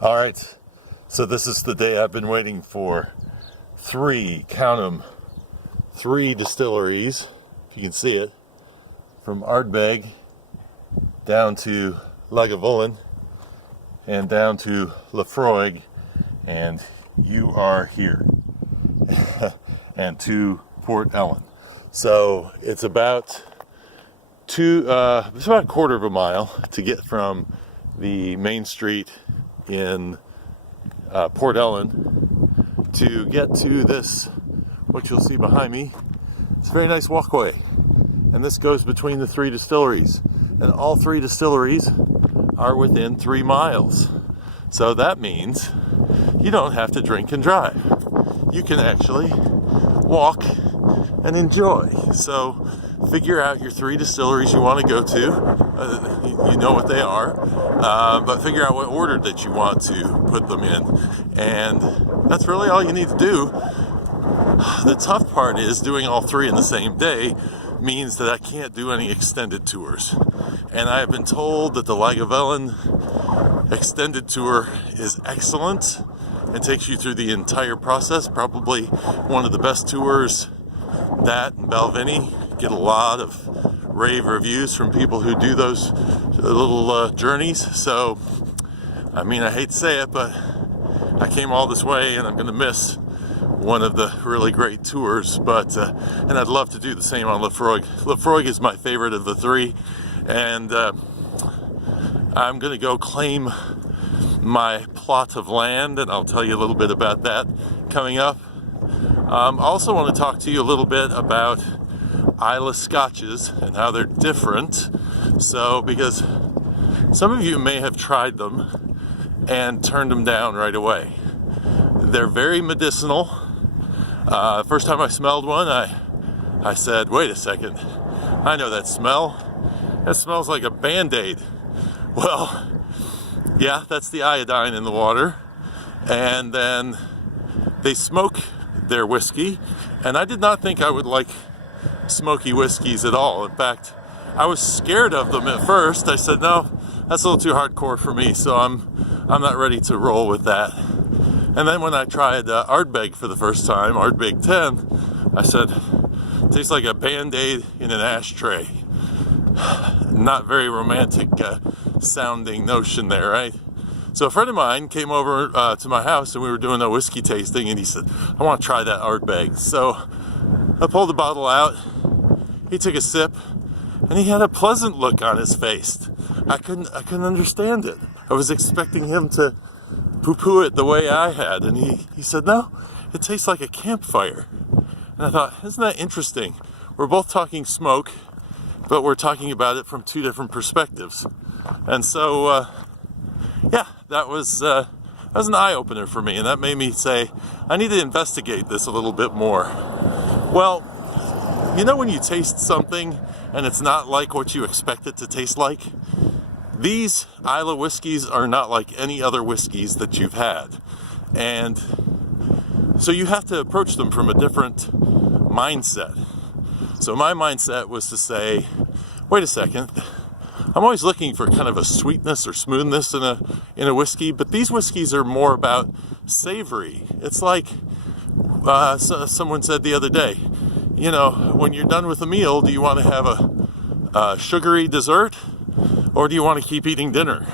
All right, so this is the day I've been waiting for. Count them, 3 distilleries, if you can see it, from Ardbeg down to Lagavullin and down to Laphroaig, and you are here, and to Port Ellen. So it's about a quarter of a mile to get from the main street in Port Ellen to get to this, what you'll see behind me. It's a very nice walkway, and this goes between the 3 distilleries, and all 3 distilleries are within 3 miles. So that means you don't have to drink and drive. You can actually walk and enjoy. So figure out your 3 distilleries you want to go to. You know what they are, but figure out what order that you want to put them in, and that's really all you need to do. The tough part is doing all 3 in the same day means that I can't do any extended tours, and I have been told that the Lagavullin extended tour is excellent and takes you through the entire process. Probably one of the best tours. That and Balvenie get a lot of rave reviews from people who do those little journeys. So, I mean, I hate to say it, but I came all this way and I'm going to miss one of the really great tours. But and I'd love to do the same on Laphroaig. Laphroaig is my favorite of the 3, and I'm going to go claim my plot of land, and I'll tell you a little bit about that coming up. I also want to talk to you a little bit about Islay scotches and how they're different. So, because some of you may have tried them and turned them down right away. They're very medicinal. First time I smelled one, I said, wait a second, I know that smell. That smells like a Band-Aid. Well, yeah, that's the iodine in the water. And then they smoke their whiskey, and I did not think I would like smoky whiskeys at all. In fact, I was scared of them at first. I said, no, that's a little too hardcore for me, so I'm not ready to roll with that. And then when I tried Ardbeg for the first time, Ardbeg 10, I said, it tastes like a Band-Aid in an ashtray. Not very romantic sounding notion there, right? So a friend of mine came over to my house, and we were doing a whiskey tasting, and he said, I want to try that Ardbeg. So I pulled the bottle out, he took a sip, and he had a pleasant look on his face. I couldn't understand it. I was expecting him to poo-poo it the way I had, and he said, no, it tastes like a campfire. And I thought, isn't that interesting? We're both talking smoke, but we're talking about it from 2 different perspectives. And so, yeah, that was an eye-opener for me, and that made me say, I need to investigate this a little bit more. Well, you know when you taste something and it's not like what you expect it to taste like? These Islay whiskeys are not like any other whiskeys that you've had. And so you have to approach them from a different mindset. So my mindset was to say, wait a second, I'm always looking for kind of a sweetness or smoothness in a whiskey, but these whiskeys are more about savory. It's like someone said the other day, you know, when you're done with a meal, do you want to have a sugary dessert, or do you want to keep eating dinner?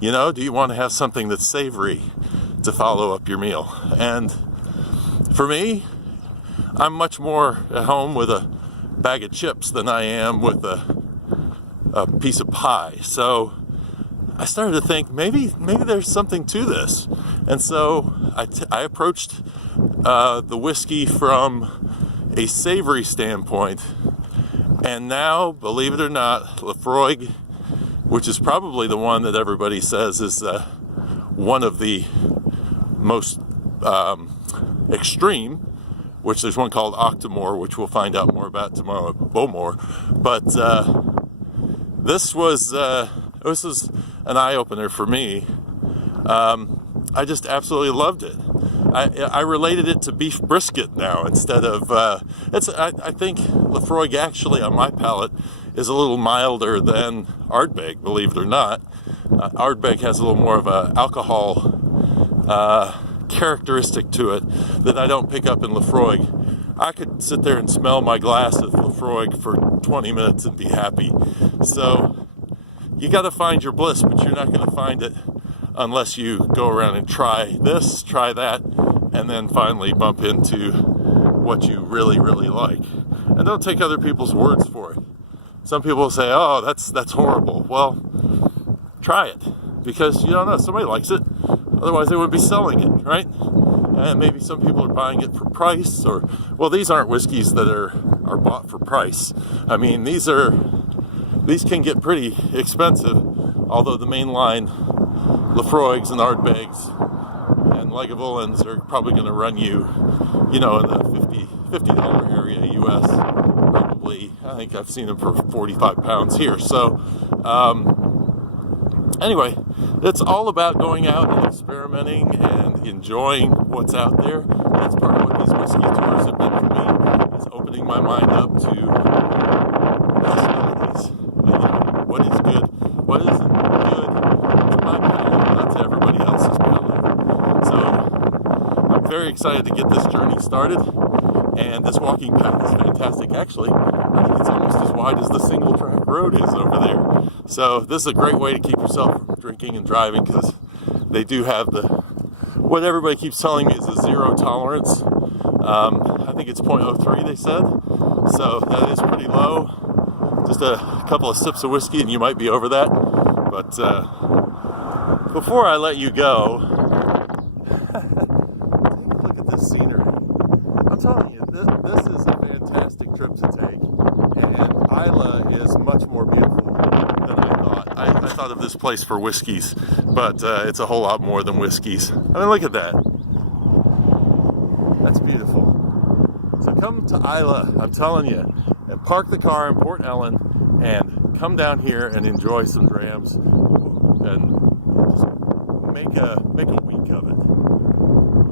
You know, do you want to have something that's savory to follow up your meal? And for me, I'm much more at home with a bag of chips than I am with a piece of pie. So I started to think maybe there's something to this. And so I approached the whiskey from a savory standpoint. And now, believe it or not, Laphroaig, which is probably the one that everybody says is one of the most extreme, which there's one called Octomore, which we'll find out more about tomorrow at Bowmore. But this was an eye-opener for me. I just absolutely loved it. I related it to beef brisket now instead of I think Laphroaig actually on my palate is a little milder than Ardbeg, believe it or not. Ardbeg has a little more of a alcohol characteristic to it that I don't pick up in Laphroaig. I could sit there and smell my glass of Laphroaig for 20 minutes and be happy. So you got to find your bliss, but you're not going to find it unless you go around and try this, try that, and then finally bump into what you really, really like. And don't take other people's words for it. Some people say, oh, that's horrible. Well, try it, because you don't know, somebody likes it, otherwise they would be selling it, right? And maybe some people are buying it for price, or, well, these aren't whiskeys that are bought for price. I mean, these can get pretty expensive, although the mainline Laphroaigs and Ardbegs and Lagavullins are probably going to run you, in the $50 area US, probably. I think I've seen them for 45 pounds here. So, anyway, it's all about going out and experimenting and enjoying what's out there. That's part of what these whiskey tours have been for me, is opening my mind up to possibilities. What is good, what isn't good to my palate, not to everybody else's palate. So I'm very excited to get this journey started, and this walking path is fantastic. Actually, I think it's almost as wide as the single track road is over there. So this is a great way to keep yourself from drinking and driving, because they do have what everybody keeps telling me is a zero tolerance. I think it's 0.03 they said, so that is pretty low. Just a couple of sips of whiskey and you might be over that. But before I let you go, take a look at this scenery. I'm telling you, this is a fantastic trip to take, and Islay is much more beautiful than I thought. I thought of this place for whiskeys, but it's a whole lot more than whiskeys. I mean, look at that. That's beautiful. So come to Islay, I'm telling you, and park the car in Port Ellen and come down here and enjoy some drams and just make a week of it.